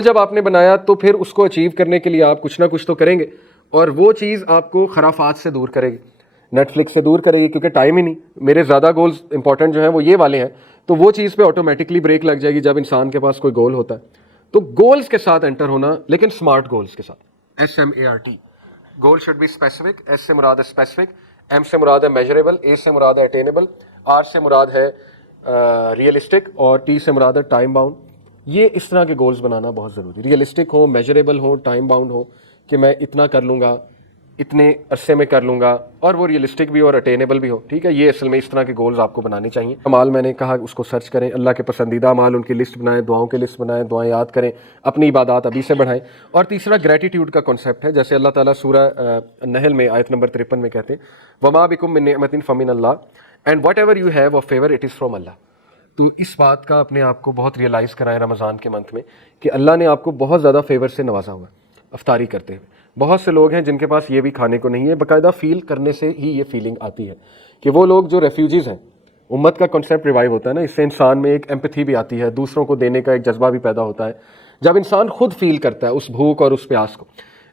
جب آپ نے بنایا تو پھر اس کو اچیو کرنے کے لیے آپ کچھ نہ کچھ تو کریں گے، اور وہ چیز آپ کو خرافات سے دور کرے گی، نیٹ فلکس سے دور کرے گی، کیونکہ ٹائم ہی نہیں. میرے زیادہ گولز امپورٹنٹ جو ہیں وہ یہ والے ہیں، تو وہ چیز پہ آٹومیٹکلی بریک لگ جائے گی جب انسان کے پاس کوئی گول ہوتا ہے. تو گولز کے ساتھ انٹر ہونا، لیکن سمارٹ گولز کے ساتھ. SMART. Goal should be specific. S سے مراد ہے اسپیسیفک، ایم سے مراد ہے میجریبل، اے سے مراد ہے اٹینیبل، آر سے مراد ہے ریئلسٹک، اور ٹی سے مراد ہے ٹائم باؤنڈ. یہ اس طرح کے گولز بنانا بہت ضروری، ریئلسٹک ہو، میجریبل ہو، ٹائم باؤنڈ ہو، کہ میں اتنا کر لوں گا، اتنے عرصے میں کر لوں گا، اور وہ ریئلسٹک بھی اور اٹینیبل بھی ہو. ٹھیک ہے، یہ اصل میں اس طرح کے گولز آپ کو بنانے چاہیے. اعمال میں نے کہا اس کو سرچ کریں، اللہ کے پسندیدہ اعمال ان کی لسٹ بنائیں، دعاؤں کی لسٹ بنائیں، دعائیں یاد کریں، اپنی عبادات ابھی سے بڑھائیں. اور تیسرا گریٹیٹیوڈ کا کانسیپٹ ہے، جیسے اللہ تعالیٰ سورہ نحل میں آیت نمبر 53 میں کہتے ہیں وَمَا بِكُم مِّن نِعْمَةٍ فَمِنَ اللَّهِ and whatever you have of favour it is from اللہ. تو اس بات کا اپنے آپ کو بہت ریئلائز کرائیں رمضان کے منتھ میں کہ اللہ نے آپ کو بہت زیادہ فیور سے نوازا ہوا ہے افطاری کرتے ہوئے. بہت سے لوگ ہیں جن کے پاس یہ بھی کھانے کو نہیں ہے. باقاعدہ فیل کرنے سے ہی یہ فیلنگ آتی ہے کہ وہ لوگ جو ریفیوجیز ہیں، امت کا کنسیپٹ ریوائیو ہوتا ہے نا، اس سے انسان میں ایک ایمپتھی بھی آتی ہے، دوسروں کو دینے کا ایک جذبہ بھی پیدا ہوتا ہے جب انسان خود فیل کرتا ہے اس بھوک اور اس پیاس کو.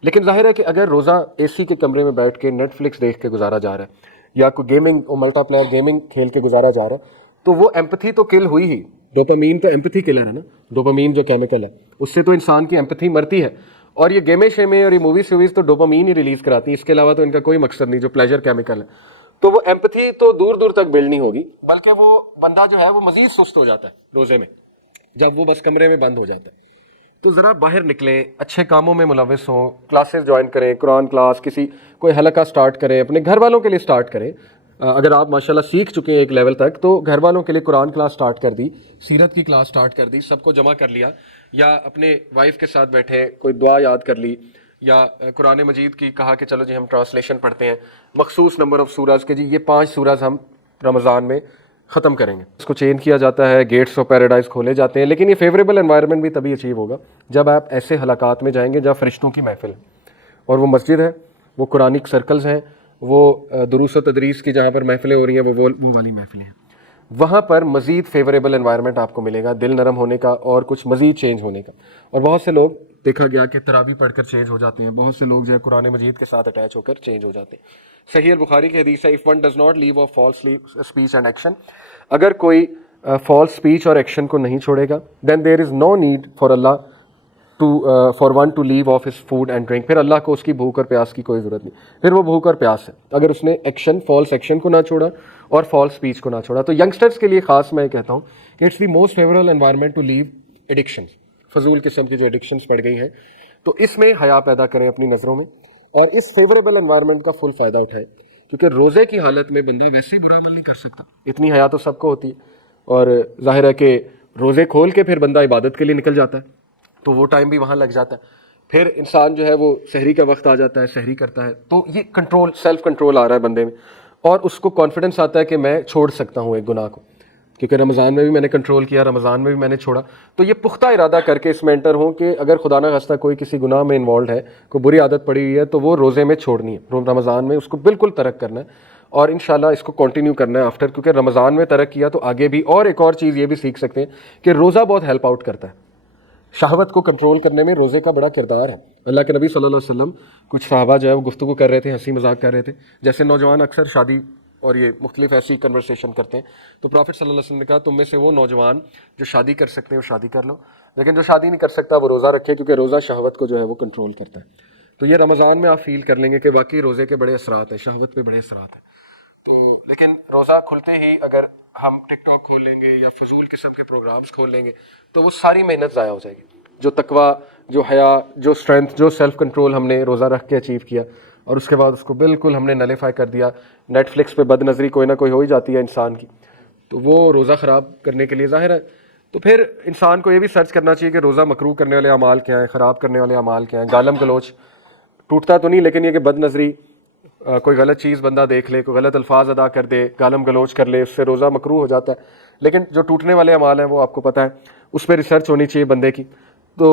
لیکن ظاہر ہے کہ اگر روزہ اے سی کے کمرے میں بیٹھ کے نیٹ فلکس دیکھ کے گزارا جا رہا ہے، یا کوئی گیمنگ ملٹا پلیئر گیمنگ کھیل کے گزارا جا رہا ہے، تو وہ ایمپتھی تو کل ہوئی ہی. ڈوپامین تو ایمپتھی کلر ہے نا، ڈوپامین جو کیمیکل ہے اس سے تو انسان کی ایمپتھی مرتی ہے. اور یہ گیمیں شیمیں اور یہ موویز سیویز تو ڈوپامین ہی ریلیز کراتی ہیں، اس کے علاوہ تو ان کا کوئی مقصد نہیں، جو پلیجر کیمیکل ہے. تو وہ ایمپتھی تو دور دور تک بلڈ نہیں ہوگی، بلکہ وہ بندہ جو ہے وہ مزید سست ہو جاتا ہے روزے میں جب وہ بس کمرے میں بند ہو جاتا ہے. تو ذرا باہر نکلیں، اچھے کاموں میں ملوث ہوں، کلاسز جوائن کریں، قرآن کلاس، کسی کوئی حلقہ سٹارٹ کریں، اپنے گھر والوں کے لیے سٹارٹ کریں. اگر آپ ماشاءاللہ سیکھ چکے ہیں ایک لیول تک، تو گھر والوں کے لیے قرآن کلاس سٹارٹ کر دی، سیرت کی کلاس سٹارٹ کر دی، سب کو جمع کر لیا، یا اپنے وائف کے ساتھ بیٹھے کوئی دعا یاد کر لی، یا قرآن مجید کی کہا کہ چلو جی ہم ٹرانسلیشن پڑھتے ہیں مخصوص نمبر آف سورز کے، جی یہ 5 سورز ہم رمضان میں ختم کریں گے. اس کو چینج کیا جاتا ہے، گیٹس آف پیراڈائز کھولے جاتے ہیں. لیکن یہ فیوریبل انوائرمنٹ بھی تبھی اچیو ہوگا جب آپ ایسے حلقات میں جائیں گے جہاں فرشتوں کی محفل ہے، اور وہ مسجد ہے، وہ قرآنک سرکلز ہیں، وہ دروس و تدریس کی جہاں پر محفلیں ہو رہی ہیں، وہ والی محفلیں ہیں. وہاں پر مزید فیوریبل انوائرمنٹ آپ کو ملے گا، دل نرم ہونے کا اور کچھ مزید چینج ہونے کا. اور بہت سے لوگ دیکھا گیا کہ تراویح پڑھ کر چینج ہو جاتے ہیں، بہت سے لوگ جو ہے قرآن مجید کے ساتھ اٹیچ ہو کر چینج ہو جاتے ہیں. صحیح البخاری کی حدیث ہے if one does not leave off false speech and action، اگر کوئی فالس اسپیچ اور ایکشن کو نہیں چھوڑے گا then there is no need for Allah for one to leave off his food and drink، پھر اللہ کو اس کی بھوک اور پیاس کی کوئی ضرورت نہیں، پھر وہ بھوک اور پیاس ہے اگر اس نے ایکشن، فالس ایکشن کو نہ چھوڑا اور فالس اسپیچ کو نہ چھوڑا. تو ینگسٹرز کے لیے خاص میں کہتا ہوں کہ it's the most favourable environment to leave addictions, فضول قسم کی جو ایڈکشنز پڑ گئی ہیں. تو اس میں حیا پیدا کریں اپنی نظروں میں، اور اس فیوریبل انوائرمنٹ کا فل فائدہ اٹھائیں، کیونکہ روزے کی حالت میں بندہ ویسے ہی برا عمل نہیں کر سکتا، اتنی حیا تو سب کو ہوتی ہے. اور ظاہر ہے کہ روزے کھول کے پھر بندہ عبادت کے لیے نکل جاتا ہے، تو وہ ٹائم بھی وہاں لگ جاتا ہے. پھر انسان جو ہے وہ سحری کا وقت آ جاتا ہے، سحری کرتا ہے، تو یہ کنٹرول، سیلف کنٹرول آ رہا ہے بندے میں، اور اس کو کانفیڈنس آتا ہے کہ میں چھوڑ سکتا ہوں ایک گناہ کو، کیونکہ رمضان میں بھی میں نے کنٹرول کیا، رمضان میں بھی میں نے چھوڑا. تو یہ پختہ ارادہ کر کے اس میں انٹر ہوں کہ اگر خدا نہ خواستہ کوئی کسی گناہ میں انوالوڈ ہے، کوئی بری عادت پڑی ہوئی ہے، تو وہ روزے میں چھوڑنی ہے، رمضان میں اس کو بالکل ترک کرنا ہے، اور انشاءاللہ اس کو کنٹینیو کرنا ہے آفٹر، کیونکہ رمضان میں ترک کیا تو آگے بھی. اور ایک اور چیز یہ بھی سیکھ سکتے ہیں کہ روزہ بہت ہیلپ آؤٹ کرتا ہے، شہوت کو کنٹرول کرنے میں روزے کا بڑا کردار ہے. اللہ کے نبی صلی اللہ علیہ وسلم، کچھ صحابہ جو ہے وہ گفتگو کر رہے تھے، ہنسی مذاق کر رہے تھے، جیسے نوجوان اکثر شادی اور یہ مختلف ایسی کنورسیشن کرتے ہیں. تو پروفٹ صلی اللہ علیہ وسلم نے کہا تم میں سے وہ نوجوان جو شادی کر سکتے ہیں وہ شادی کر لو، لیکن جو شادی نہیں کر سکتا وہ روزہ رکھے، کیونکہ روزہ شہوت کو جو ہے وہ کنٹرول کرتا ہے. تو یہ رمضان میں آپ فیل کر لیں گے کہ واقعی روزے کے بڑے اثرات ہیں، شہوت پہ بڑے اثرات ہیں. تو لیکن روزہ کھلتے ہی اگر ہم ٹک ٹاک کھول لیں گے یا فضول قسم کے پروگرامز کھول لیں گے تو وہ ساری محنت ضائع ہو جائے گی. جو تقویٰ، جو حیا، جو اسٹرینتھ، جو سیلف کنٹرول ہم نے روزہ رکھ کے اچیو کیا، اور اس کے بعد اس کو بالکل ہم نے نلیفائی کر دیا. نیٹ فلکس پہ بد نظری کوئی نہ کوئی ہو ہی جاتی ہے انسان کی، تو وہ روزہ خراب کرنے کے لیے ظاہر ہے. تو پھر انسان کو یہ بھی سرچ کرنا چاہیے کہ روزہ مکروہ کرنے والے اعمال کیا ہیں، خراب کرنے والے اعمال کیا ہیں. گالم گلوچ ٹوٹتا تو نہیں، لیکن یہ کہ بد نظری، کوئی غلط چیز بندہ دیکھ لے، کوئی غلط الفاظ ادا کر دے، گالم گلوچ کر لے، اس سے روزہ مکروہ ہو جاتا ہے. لیکن جو ٹوٹنے والے اعمال ہیں وہ آپ کو پتہ ہے اس پہ ریسرچ ہونی چاہیے بندے کی. تو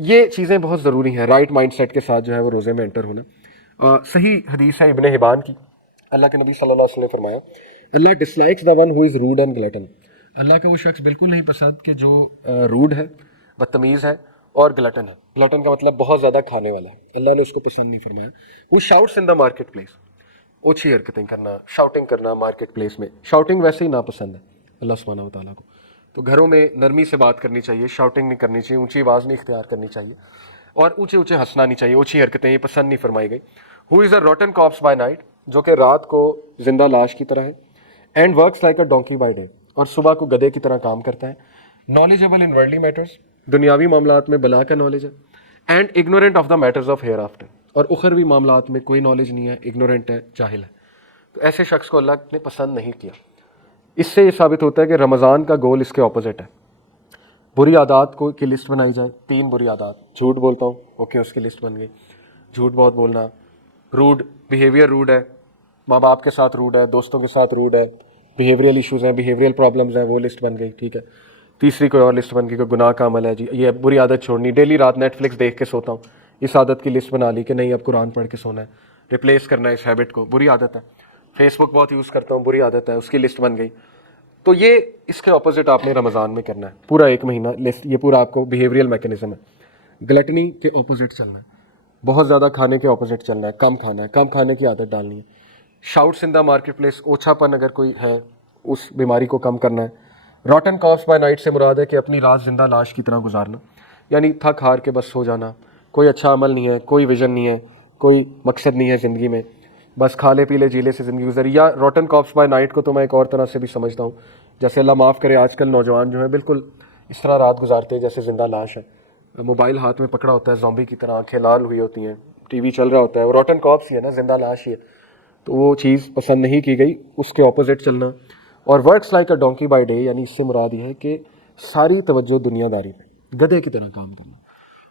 یہ چیزیں بہت ضروری ہیں، رائٹ مائنڈ سیٹ کے ساتھ جو ہے وہ روزے میں انٹر ہونا. صحیح حدیث ہے ابن حبان کی، اللہ کے نبی صلی اللہ علیہ وسلم نے فرمایا اللہ dislikes the one who is rude and glutton, اللہ کا وہ شخص بالکل نہیں پسند کہ جو روڈ ہے، بدتمیز ہے اور گلٹن ہے. گلٹن کا مطلب بہت زیادہ کھانے والا ہے, اللہ نے اس کو پسند نہیں فرمایا. وہ شاؤٹس ان دا مارکیٹ پلیس, اوچھی حرکتیں کرنا, شاؤٹنگ کرنا مارکیٹ پلیس میں. شاؤٹنگ ویسے ہی ناپسند ہے اللہ سبحانہ و تعالیٰ کو. تو گھروں میں نرمی سے بات کرنی چاہیے, شاؤٹنگ نہیں کرنی چاہیے, اونچی آواز نہیں اختیار کرنی چاہیے, اور اونچے اونچے ہنسنا نہیں چاہیے. اوچھی حرکتیں یہ پسند نہیں فرمائی گئی. ہو از اے روٹن کاپس بائی نائٹ, جو کہ رات کو زندہ لاش کی طرح ہے. And works like a donkey by day, اور صبح کو گدھے کی طرح کام کرتا ہے. نالجبل ان ورلڈلی میٹرز, دنیاوی معاملات میں بلا کا نالج ہے. And ignorant of the matters of hereafter, اور اخروی معاملات میں کوئی نالج نہیں ہے, اگنورینٹ ہے, جاہل ہے. تو ایسے شخص کو اللہ نے پسند نہیں کیا. اس سے یہ ثابت ہوتا ہے کہ رمضان کا گول اس کے اپوزٹ ہے. بری عادات کو کی لسٹ بنائی جائے, 3 بری عادات. جھوٹ بولتا ہوں, اوکے اس کی لسٹ بن گئی. جھوٹ بہت بولنا, روڈ بیہیویئر, روڈ ہے, ماں باپ کے ساتھ روڈ ہے, دوستوں کے ساتھ روڈ ہے, بیہیویئرل ایشوز ہیں, بیہیویئرل پرابلمز ہیں, وہ لسٹ بن گئی, ٹھیک ہے. تیسری کوئی اور لسٹ بن گئی, کوئی گناہ کا عمل ہے جی, یہ بری عادت چھوڑنی, ڈیلی رات نیٹ فلکس دیکھ کے سوتا ہوں, اس عادت کی لسٹ بنا لی کہ نہیں اب قرآن پڑھ کے سونا ہے, ریپلیس کرنا ہے اس ہیبٹ کو, بری عادت ہے. فیس بک بہت یوز کرتا ہوں, بری عادت ہے, اس کی لسٹ بن گئی. تو یہ اس کے اپوزٹ آپ نے رمضان میں کرنا ہے, پورا 1 مہینہ لسٹ, یہ پورا آپ کو بیہیویئرل میکینزم ہے. گلٹنی کے اپوزٹ چلنا ہے, بہت زیادہ کھانے کے اپوزٹ چلنا ہے, کم کھانا ہے, کم کھانے کی عادت ڈالنی ہے. شاؤٹس ان دا مارکیٹ پلیس, اوچھا پن اگر کوئی ہے اس بیماری کو کم کرنا ہے. روٹن کاپس بائی نائٹ سے مراد ہے کہ اپنی رات زندہ لاش کی طرح گزارنا, یعنی تھک ہار کے بس سو جانا, کوئی اچھا عمل نہیں ہے, کوئی ویژن نہیں ہے, کوئی مقصد نہیں ہے زندگی میں, بس کھا لے پی لے جی لے سے زندگی گزری. یا روٹن کاپس بائی نائٹ کو تو میں ایک اور طرح سے بھی سمجھتا ہوں, جیسے اللہ معاف کرے آج کل نوجوان جو ہیں بالکل اس طرح رات گزارتے ہیں جیسے زندہ لاش ہے, موبائل ہاتھ میں پکڑا ہوتا ہے زومبی کی طرح, آنکھیں لال ہوئی ہوتی ہیں, ٹی وی چل رہا ہوتا ہے, وہ روٹن کاپس ہی ہے نا, زندہ لاش ہی ہے. تو وہ چیز پسند نہیں کی گئی, اس کے اپوزٹ چلنا. اور works like a donkey by day, یعنی اس سے مراد یہ ہے کہ ساری توجہ دنیا داری پہ, گدھے کی طرح کام کرنا.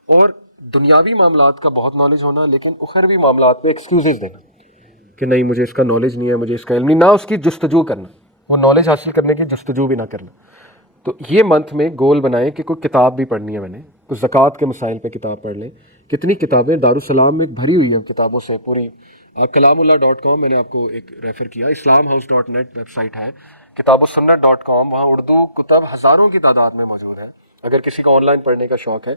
اور دنیاوی معاملات کا بہت نالج ہونا, لیکن اخروی معاملات پہ ایکسکیوزز دینا کہ نہیں مجھے اس کا نالج نہیں ہے, مجھے اس کا علم نہیں, نہ اس کی جستجو کرنا, وہ نالج حاصل کرنے کی جستجو بھی نہ کرنا. تو یہ منتھ میں گول بنائیں کہ کوئی کتاب بھی پڑھنی ہے, میں نے کوئی زکوٰۃ کے مسائل پہ کتاب پڑھ لیں. کتنی کتابیں دارالسلام میں بھری ہوئی ہیں کتابوں سے پوری. کلام اللہ.com میں نے آپ کو ایک ریفر کیا, islamhouse.net ویب سائٹ ہے, کتابوسنت.com, وہاں اردو کتاب ہزاروں کی تعداد میں موجود ہے. اگر کسی کو آن لائن پڑھنے کا شوق ہے,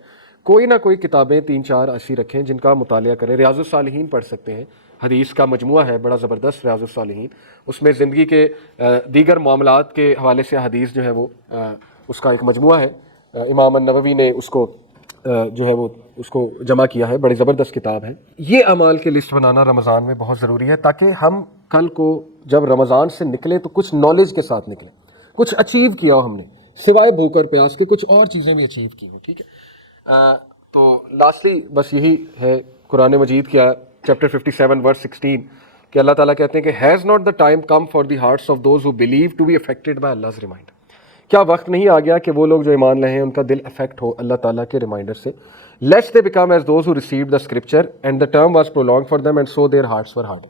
کوئی نہ کوئی کتابیں 3-4 ایسی رکھیں جن کا مطالعہ کریں. ریاض الصالحین پڑھ سکتے ہیں, حدیث کا مجموعہ ہے بڑا زبردست ریاض الصالحین, اس میں زندگی کے دیگر معاملات کے حوالے سے حدیث جو ہے وہ اس کا ایک مجموعہ ہے. امام النووی نے اس کو جو ہے وہ اس کو جمع کیا ہے, بڑی زبردست کتاب ہے. یہ اعمال کی لسٹ بنانا رمضان میں بہت ضروری ہے, تاکہ ہم کل کو جب رمضان سے نکلیں تو کچھ نالج کے ساتھ نکلیں, کچھ اچیو کیا ہو ہم نے, سوائے بھوک اور پیاس کے کچھ اور چیزیں بھی اچیو کی ہو, ٹھیک ہے. تو لاسٹلی بس یہی ہے قرآن مجید کیا چیپٹر 57 ورس 16 کہ اللہ تعالیٰ کہتے ہیں کہ has not the time come for the hearts of those who believe to be affected by Allah's reminder. کیا وقت نہیں آ گیا کہ وہ لوگ جو ایمان لائے ہیں ان کا دل افیکٹ ہو اللہ تعالیٰ کے ریمائنڈر سے. Let's they become as those who received the scripture and the term was prolonging for them and so their hearts were hard.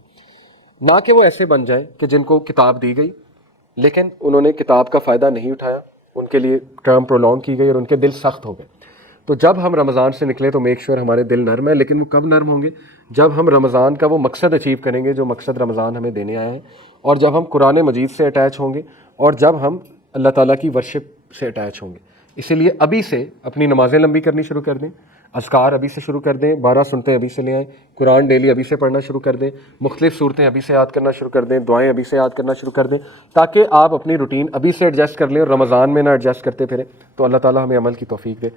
نہ کہ وہ ایسے بن جائیں کہ جن کو کتاب دی گئی لیکن انہوں نے کتاب کا فائدہ نہیں اٹھایا, ان کے لیے ٹرم پرولونگ کی گئی اور ان کے دل سخت ہو گئے. تو جب ہم رمضان سے نکلیں تو میک شور ہمارے دل نرم ہے, لیکن وہ کب نرم ہوں گے؟ جب ہم رمضان کا وہ مقصد اچیو کریں گے جو مقصد رمضان ہمیں دینے آئے ہیں, اور جب ہم قرآن مجید سے اٹیچ ہوں گے, اور جب ہم اللہ تعالیٰ کی ورشپ سے اٹیچ ہوں گے. اسی لیے ابھی سے اپنی نمازیں لمبی کرنی شروع کر دیں, اذکار ابھی سے شروع کر دیں, 12 سنتیں ابھی سے لے آئیں, قرآن ڈیلی ابھی سے پڑھنا شروع کر دیں, مختلف صورتیں ابھی سے یاد کرنا شروع کر دیں, دعائیں ابھی سے یاد کرنا شروع کر دیں, تاکہ آپ اپنی روٹین ابھی سے ایڈجسٹ کر لیں اور رمضان میں نہ ایڈجسٹ کرتے پھریں. تو اللہ تعالیٰ ہمیں عمل کی توفیق دے.